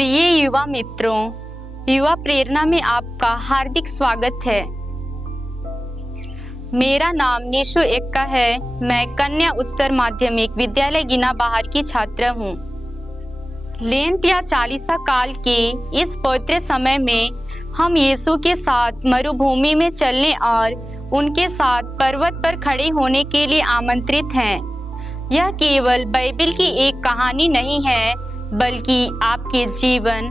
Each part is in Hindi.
प्रिय युवा मित्रों, युवा प्रेरणा में आपका हार्दिक स्वागत है। मेरा नाम निशु एक्का है। मैं कन्या उच्चतर माध्यमिक विद्यालय गिना बाहर की छात्र हूँ। लेंट या चालीसा काल के इस पवित्र समय में हम यीशु के साथ मरुभूमि में चलने और उनके साथ पर्वत पर खड़े होने के लिए आमंत्रित हैं। यह केवल बाइबल की एक कहानी नहीं है, बल्कि आपके जीवन,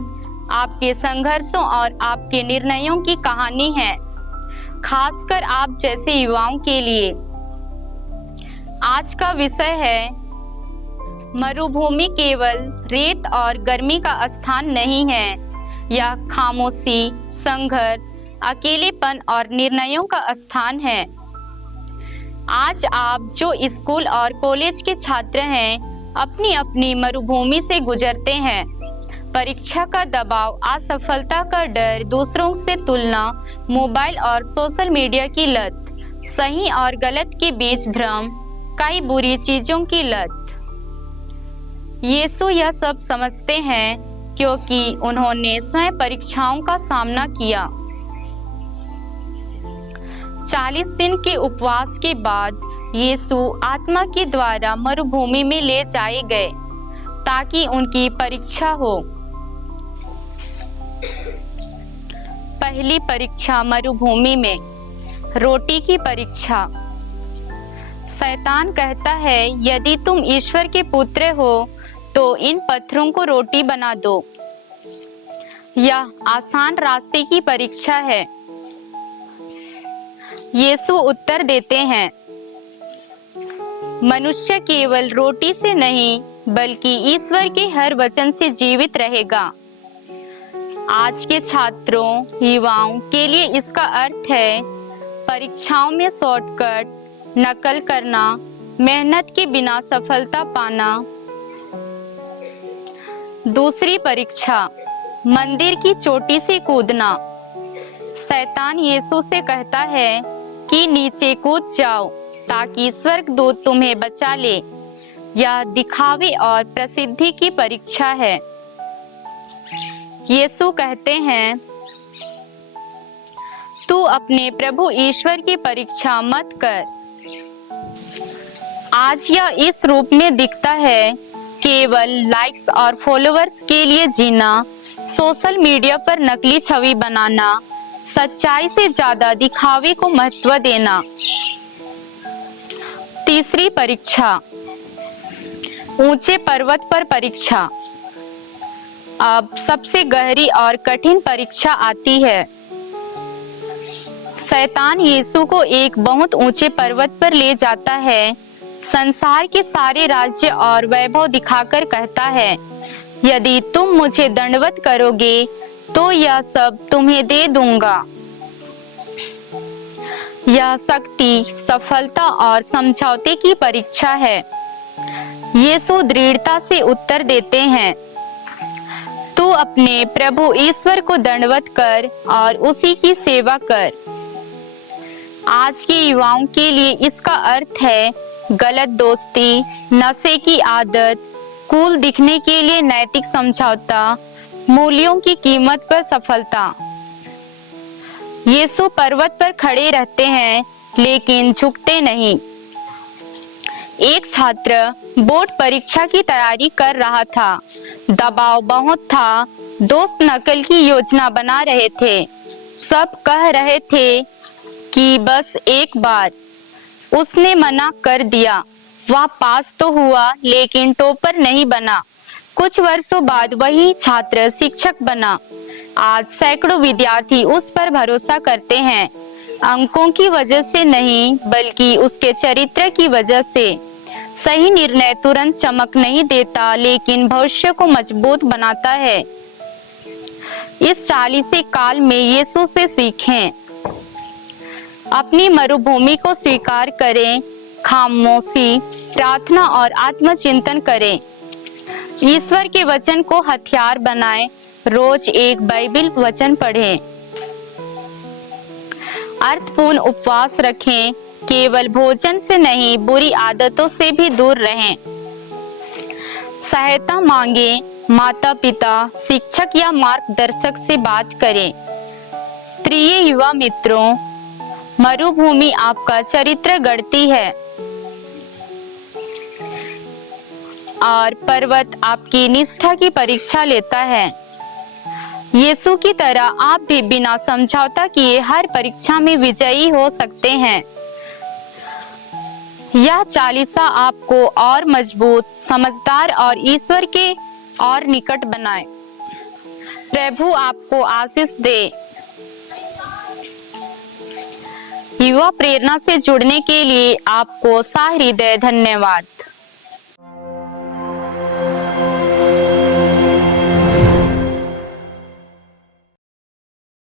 आपके संघर्षों और आपके निर्णयों की कहानी है, खासकर आप जैसे युवाओं के लिए। आज का विषय है मरुभूमि केवल रेत और गर्मी का स्थान नहीं है, यह खामोशी, संघर्ष, अकेलेपन और निर्णयों का स्थान है। आज आप जो स्कूल और कॉलेज के छात्र हैं, अपनी अपनी मरुभूमि से गुजरते हैं। परीक्षा का दबाव, असफलता का डर, दूसरों से तुलना, मोबाइल और सोशल मीडिया की लत, सही और गलत के बीच भ्रम, कई बुरी चीजों की लत। यीशु यह सब समझते हैं क्योंकि उन्होंने स्वयं परीक्षाओं का सामना किया। 40 दिन के उपवास के बाद यीशु आत्मा के द्वारा मरुभूमि में ले जाए गए ताकि उनकी परीक्षा हो। पहली परीक्षा मरुभूमि में, रोटी की परीक्षा। शैतान कहता है, यदि तुम ईश्वर के पुत्र हो तो इन पत्थरों को रोटी बना दो। यह आसान रास्ते की परीक्षा है। यीशु उत्तर देते हैं, मनुष्य केवल रोटी से नहीं बल्कि ईश्वर के हर वचन से जीवित रहेगा। आज के छात्रों, युवाओं के लिए इसका अर्थ है परीक्षाओं में शॉर्टकट, नकल करना, मेहनत के बिना सफलता पाना। दूसरी परीक्षा, मंदिर की चोटी से कूदना। शैतान यीशु से कहता है कि नीचे कूद जाओ ताकि स्वर्गदूत तुम्हें बचा ले। यह दिखावे और प्रसिद्धि की परीक्षा है। यीशु कहते हैं, तू अपने प्रभु ईश्वर की परीक्षा मत कर। आज यह इस रूप में दिखता है, केवल लाइक्स और फॉलोअर्स के लिए जीना, सोशल मीडिया पर नकली छवि बनाना, सच्चाई से ज्यादा दिखावे को महत्व देना। तीसरी परीक्षा, ऊंचे पर्वत पर परीक्षा। अब सबसे गहरी और कठिन परीक्षा आती है। शैतान यीशु को एक बहुत ऊंचे पर्वत पर ले जाता है, संसार के सारे राज्य और वैभव दिखाकर कहता है, यदि तुम मुझे दंडवत करोगे तो यह सब तुम्हें दे दूंगा। यह शक्ति, सफलता और समझौते की परीक्षा है। यीशु दृढ़ता से उत्तर देते हैं, तू अपने प्रभु ईश्वर को दंडवत कर और उसी की सेवा कर। आज के युवाओं के लिए इसका अर्थ है गलत दोस्ती, नशे की आदत, कूल दिखने के लिए नैतिक समझौता, मूल्यों की कीमत पर सफलता। यीशु पर्वत पर खड़े रहते हैं लेकिन झुकते नहीं। एक छात्र बोर्ड परीक्षा की तैयारी कर रहा था। दबाव बहुत था। दोस्त नकल की योजना बना रहे थे। सब कह रहे थे कि बस एक बार। उसने मना कर दिया। वह पास तो हुआ लेकिन टॉपर नहीं बना। कुछ वर्षों बाद वही छात्र शिक्षक बना। आज सैकड़ों विद्यार्थी उस पर भरोसा करते हैं, अंकों की वजह से नहीं बल्कि उसके चरित्र की वजह से। सही निर्णय तुरंत चमक नहीं देता, लेकिन भविष्य को मजबूत बनाता है। इस 40 काल में यीशु से सीखें। अपनी मरुभूमि को स्वीकार करें, खामोशी, प्रार्थना और आत्मचिंतन करें। ईश्वर के वचन को हथियार बनाएं। रोज एक बाइबल वचन पढ़ें। अर्थपूर्ण उपवास रखें। केवल भोजन से नहीं, बुरी आदतों से भी दूर रहें। सहायता मांगे, माता पिता, शिक्षक या मार्गदर्शक से बात करें। प्रिय युवा मित्रों, मरुभूमि आपका चरित्र गढ़ती है और पर्वत आपकी निष्ठा की परीक्षा लेता है। यीशु की तरह आप भी बिना समझौता किए हर परीक्षा में विजयी हो सकते हैं। यह चालीसा आपको और मजबूत, समझदार और ईश्वर के और निकट बनाए। प्रभु आपको आशीष दे। युवा प्रेरणा से जुड़ने के लिए आपको सहृदय धन्यवाद।